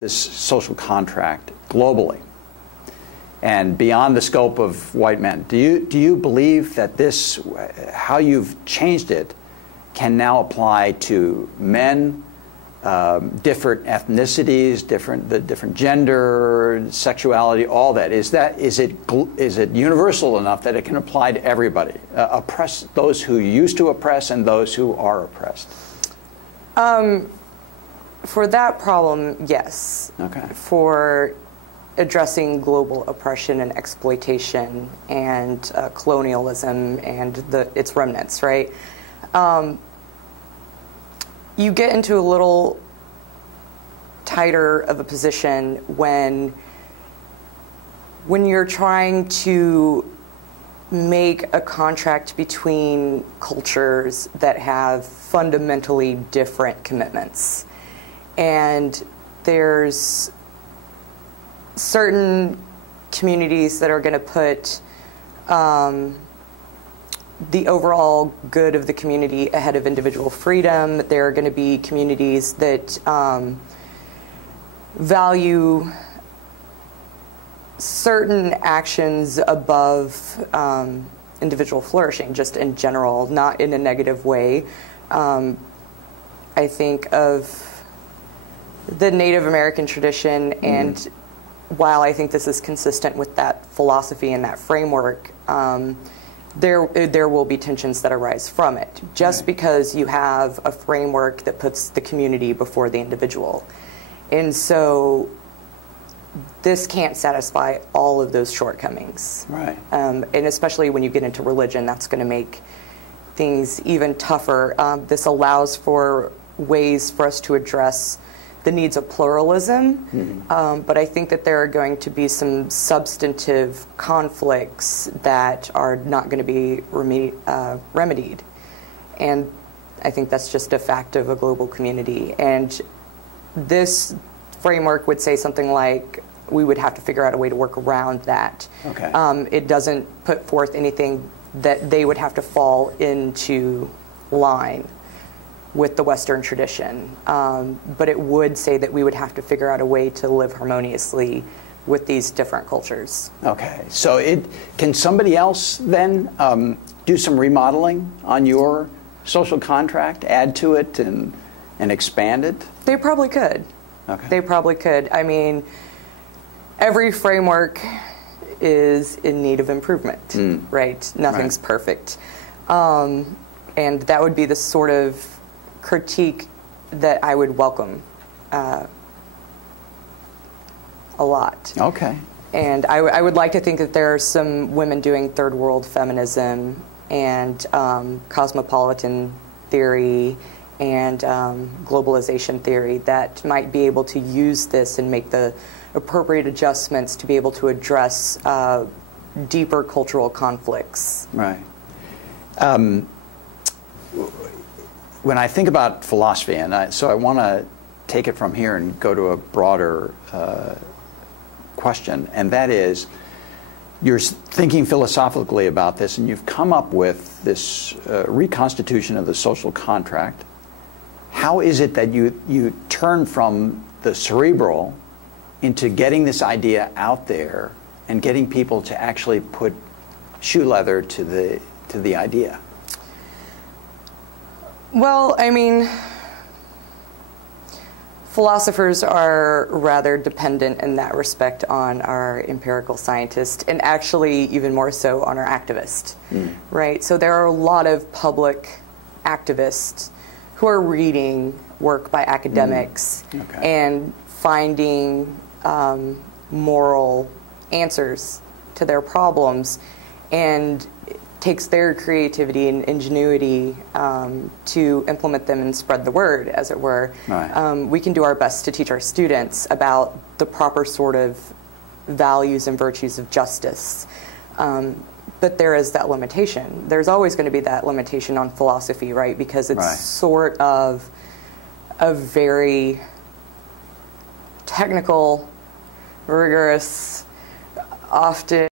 this social contract globally and beyond the scope of white men. Do you believe that this, how you've changed it, can now apply to men, different ethnicities, different gender, sexuality, all that? Is it universal enough that it can apply to everybody? Oppress those who used to oppress and those who are oppressed? For that problem, yes. Okay. For addressing global oppression and exploitation and colonialism and its remnants, right? You get into a little tighter of a position when you're trying to make a contract between cultures that have fundamentally different commitments. And there's certain communities that are going to put the overall good of the community ahead of individual freedom. There are going to be communities that value certain actions above individual flourishing, just in general, not in a negative way. I think of the Native American tradition, and while I think this is consistent with that philosophy and that framework, there will be tensions that arise from it, just because you have a framework that puts the community before the individual. And so this can't satisfy all of those shortcomings. Right. And especially when you get into religion, that's going to make things even tougher. This allows for ways for us to address the needs of pluralism, but I think that there are going to be some substantive conflicts that are not going to be remedied. And I think that's just a fact of a global community. And this framework would say something like, we would have to figure out a way to work around that. Okay. It doesn't put forth anything that they would have to fall into line with the Western tradition, but it would say that we would have to figure out a way to live harmoniously with these different cultures. Okay, so can somebody else then do some remodeling on your social contract, add to it and expand it? They probably could. Okay. They probably could. I mean, every framework is in need of improvement, right? Nothing's perfect. And that would be the sort of critique that I would welcome a lot. Okay. And I would like to think that there are some women doing third world feminism and cosmopolitan theory and globalization theory that might be able to use this and make the appropriate adjustments to be able to address deeper cultural conflicts. Right. When I think about philosophy, and so I want to take it from here and go to a broader question, and that is, you're thinking philosophically about this, and you've come up with this reconstitution of the social contract. How is it that you turn from the cerebral into getting this idea out there and getting people to actually put shoe leather to the idea? Well, I mean, philosophers are rather dependent in that respect on our empirical scientists, and actually even more so on our activists, right? So there are a lot of public activists who are reading work by academics and finding moral answers to their problems, and takes their creativity and ingenuity to implement them and spread the word, as it were. Right. We can do our best to teach our students about the proper sort of values and virtues of justice. But there is that limitation. There's always going to be that limitation on philosophy, right? Because it's sort of a very technical, rigorous, often